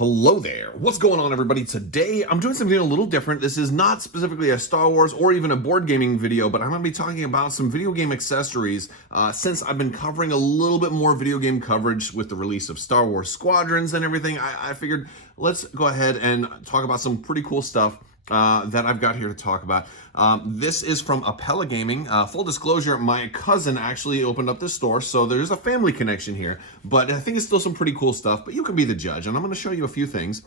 Hello there. What's going on, everybody? Today, I'm doing something a little different. This is not specifically a Star Wars or even a board gaming video, but I'm going to be talking about some video game accessories since I've been covering a little bit more video game coverage with the release of Star Wars Squadrons and everything. I figured let's go ahead and talk about some pretty cool stuff that I've got here to talk about. This is from Apella Gaming. Full disclosure, my cousin actually opened up this store, so there's a family connection here, but I think it's still some pretty cool stuff, but you can be the judge, and I'm going to show you a few things.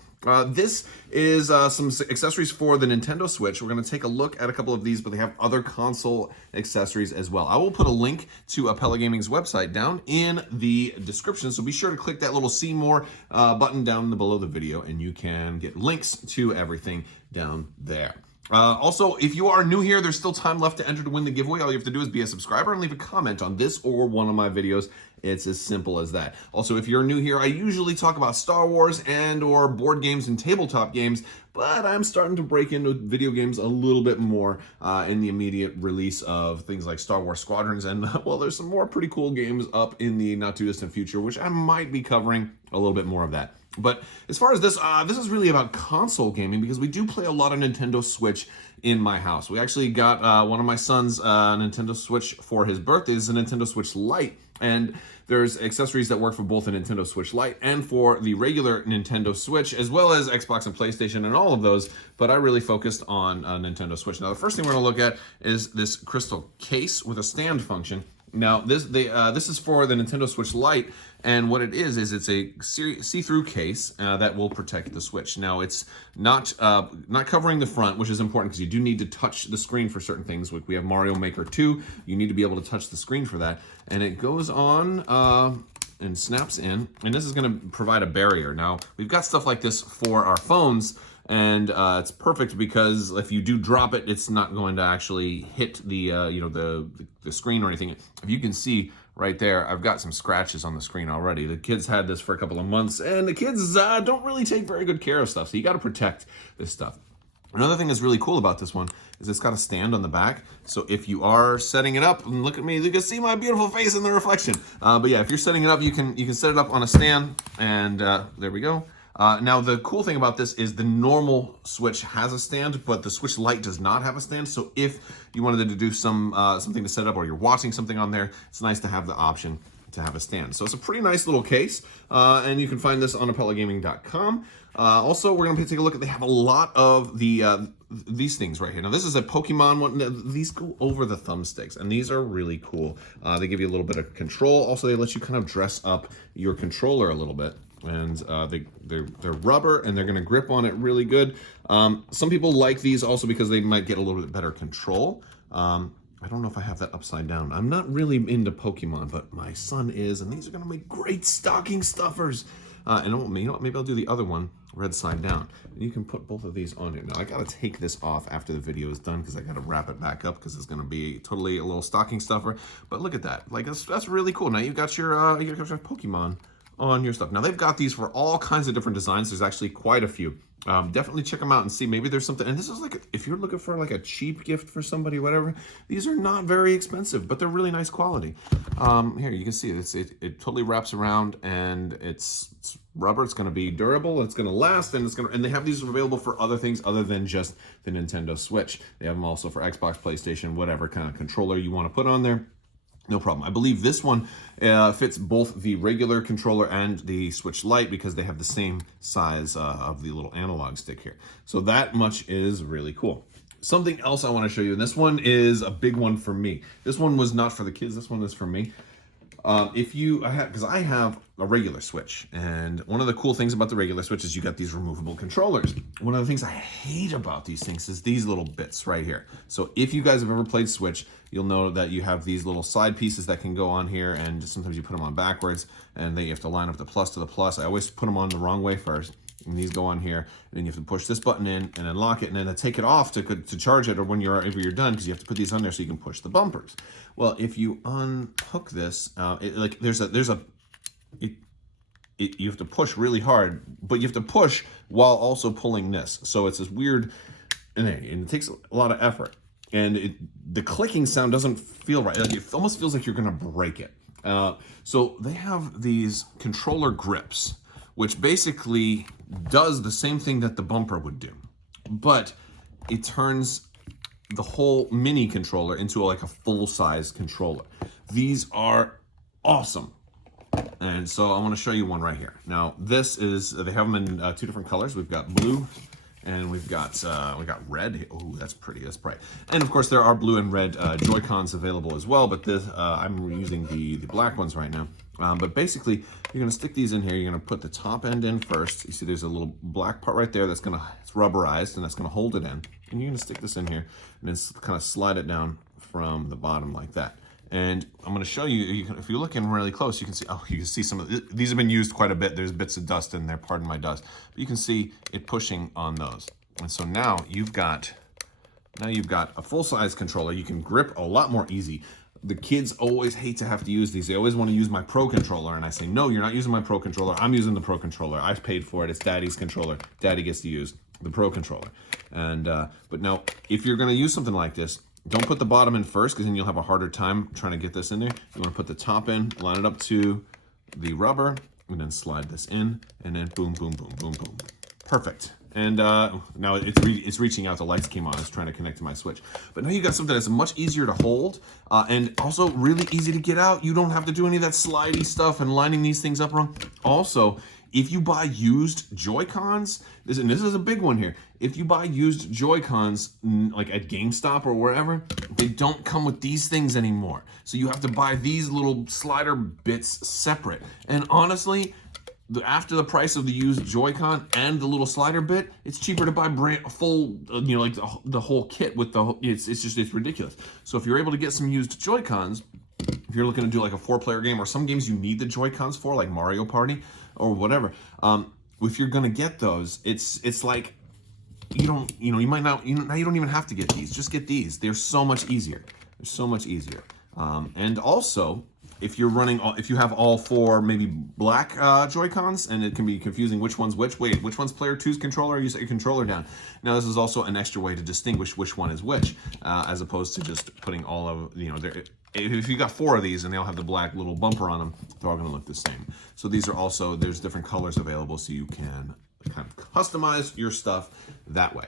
This is some accessories for the Nintendo Switch. We're going to take a look at a couple of these, but they have other console accessories as well. I will put a link to Apella Gaming's website down in the description, so be sure to click that little see more button down below the video, and you can get links to everything down there. Also, if you are new here, there's still time left to enter to win the giveaway. All you have to do is be a subscriber and leave a comment on this or one of my videos. It's as simple as that. Also, if you're new here, I usually talk about Star Wars and or board games and tabletop games, but I'm starting to break into video games a little bit more in the immediate release of things like Star Wars Squadrons, and well, there's some more pretty cool games up in the not too distant future, which I might be covering a little bit more of that. But as far as this, this is really about console gaming because we do play a lot of Nintendo Switch in my house. We actually got one of my son's Nintendo Switch for his birthday. This is a Nintendo Switch Lite, and there's accessories that work for both the Nintendo Switch Lite and for the regular Nintendo Switch, as well as Xbox and PlayStation and all of those, but I really focused on Nintendo Switch. Now, the first thing we're gonna look at is this crystal case with a stand function. Now, this is for the Nintendo Switch Lite, and what it is it's a see-through case that will protect the Switch. Now, it's not covering the front, which is important because you do need to touch the screen for certain things. Like we have Mario Maker 2, you need to be able to touch the screen for that, and it goes on and snaps in, and this is going to provide a barrier. Now, we've got stuff like this for our phones, and it's perfect because if you do drop it, it's not going to actually hit the the screen or anything. If you can see right there, I've got some scratches on the screen already. The kids had this for a couple of months, and the kids don't really take very good care of stuff, so you got to protect this stuff. Another thing that's really cool about this one is it's got a stand on the back, so if you are setting it up, and look at me, you can see my beautiful face in the reflection. But yeah, if you're setting it up, you can set it up on a stand, and there we go. Now, the cool thing about this is the normal Switch has a stand, but the Switch Lite does not have a stand. So if you wanted to do something to set up, or you're watching something on there, it's nice to have the option to have a stand. So it's a pretty nice little case, and you can find this on ApellaGaming.com. Also, we're going to take a look at, they have a lot of these things right here. Now, this is a Pokemon one. These go over the thumbsticks, and these are really cool. They give you a little bit of control. Also, they let you kind of dress up your controller a little bit. And they're rubber, and they're going to grip on it really good. Some people like these also because they might get a little bit better control. I don't know if I have that upside down. I'm not really into Pokemon, but my son is, and these are going to make great stocking stuffers. And you know what, maybe I'll do the other one red side down. And you can put both of these on here. Now, I got to take this off after the video is done because I got to wrap it back up because it's going to be totally a little stocking stuffer. But look at that. Like, that's really cool. Now you've got your Pokemon on your stuff. Now, they've got these for all kinds of different designs. There's actually quite a few. Definitely check them out and see. Maybe there's something. And this is like, if you're looking for like a cheap gift for somebody, whatever, these are not very expensive, but they're really nice quality. Here, you can see it totally wraps around, and it's rubber. It's going to be durable. It's going to last, and and they have these available for other things other than just the Nintendo Switch. They have them also for Xbox, PlayStation, whatever kind of controller you want to put on there. No problem. I believe this one fits both the regular controller and the Switch Lite because they have the same size of the little analog stick here. So that much is really cool. Something else I want to show you, and this one is a big one for me. This one was not for the kids. This one is for me. Because I have a regular Switch, and one of the cool things about the regular Switch is you got these removable controllers. One of the things I hate about these things is these little bits right here. So if you guys have ever played Switch, you'll know that you have these little side pieces that can go on here, and sometimes you put them on backwards, and then you have to line up the plus to the plus. I always put them on the wrong way first. And these go on here, and then you have to push this button in and then lock it, and then to take it off to charge it, or when you're done, because you have to put these on there so you can push the bumpers. Well, if you unhook this, you have to push really hard, but you have to push while also pulling this. So it's this weird, and it takes a lot of effort, and the clicking sound doesn't feel right. Like, it almost feels like you're gonna break it. So they have these controller grips, which basically does the same thing that the bumper would do, but it turns the whole mini controller into like a full-size controller. These are awesome. And so I want to show you one right here. Now this is, they have them in 2 different colors. We've got blue and we've got red. Oh, that's pretty, that's bright. And of course there are blue and red Joy-Cons available as well, but this, I'm using the black ones right now. But basically, you're gonna stick these in here. You're gonna put the top end in first. You see there's a little black part right there it's rubberized, and that's gonna hold it in. And you're gonna stick this in here and then kind of slide it down from the bottom like that. And I'm going to show you, if you look in really close, you can see some of these have been used quite a bit. There's bits of dust in there, pardon my dust. But you can see it pushing on those. And so now you've got a full-size controller. You can grip a lot more easy. The kids always hate to have to use these. They always want to use my Pro controller, and I say, no, you're not using my Pro controller. I'm using the Pro controller. I've paid for it. It's Daddy's controller. Daddy gets to use the Pro controller. And but now, if you're going to use something like this, don't put the bottom in first, because then you'll have a harder time trying to get this in there. You want to put the top in, line it up to the rubber, and then slide this in, and then boom, boom, boom, boom, boom. Perfect. And now it's reaching out. The lights came on. I was trying to connect to my Switch. But now you got something that's much easier to hold, and also really easy to get out. You don't have to do any of that slidey stuff and lining these things up wrong. Also, if you buy used Joy-Cons, this is a big one here. If you buy used Joy-Cons, like at GameStop or wherever, they don't come with these things anymore. So you have to buy these little slider bits separate. And honestly, after the price of the used Joy-Con and the little slider bit, it's cheaper to buy full, like the whole kit with the. It's ridiculous. So if you're able to get some used Joy-Cons, if you're looking to do like a 4-player game, or some games you need the Joy-Cons for, like Mario Party or whatever, if you're gonna get those, it's like you might not. Now you don't even have to get these. Just get these. They're so much easier. They're so much easier. And also, if you have all 4 maybe black Joy-Cons, and it can be confusing which one's which. Wait, which one's player 2's controller? You set your controller down. Now this is also an extra way to distinguish which one is which, as opposed to just putting all of if you got 4 of these and they all have the black little bumper on them, they're all going to look the same. So these are also, there's different colors available, so you can kind of customize your stuff that way.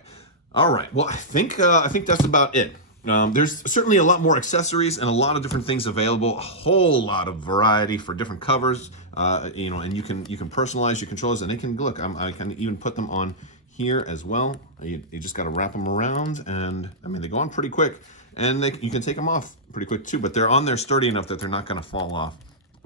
All right, well, I think that's about it. There's certainly a lot more accessories and a lot of different things available. A whole lot of variety for different covers, and you can personalize your controllers, and they can look. I can even put them on here as well. You just got to wrap them around, and I mean they go on pretty quick, and you can take them off pretty quick too. But they're on there sturdy enough that they're not going to fall off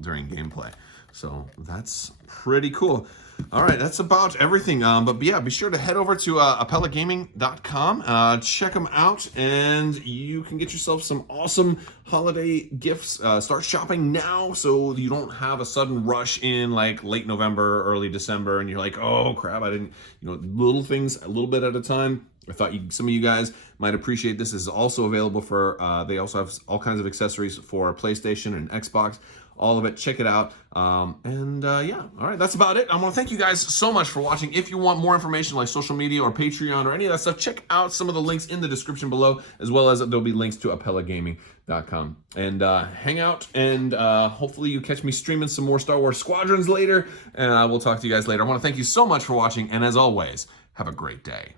during gameplay. So that's pretty cool. All right, that's about everything. But yeah, be sure to head over to ApellaGaming.com. Check them out, and you can get yourself some awesome holiday gifts. Start shopping now so you don't have a sudden rush in like late November, early December, and you're like, oh crap, I didn't, little things a little bit at a time. I thought some of you guys might appreciate this. This is also available for, they also have all kinds of accessories for PlayStation and Xbox. All of it, check it out. Yeah, all right, that's about it. I want to thank you guys so much for watching. If you want more information like social media or Patreon or any of that stuff, check out some of the links in the description below, as well as there'll be links to ApellaGaming.com. And hang out, and hopefully you catch me streaming some more Star Wars Squadrons later, and we'll talk to you guys later. I want to thank you so much for watching, and as always, have a great day.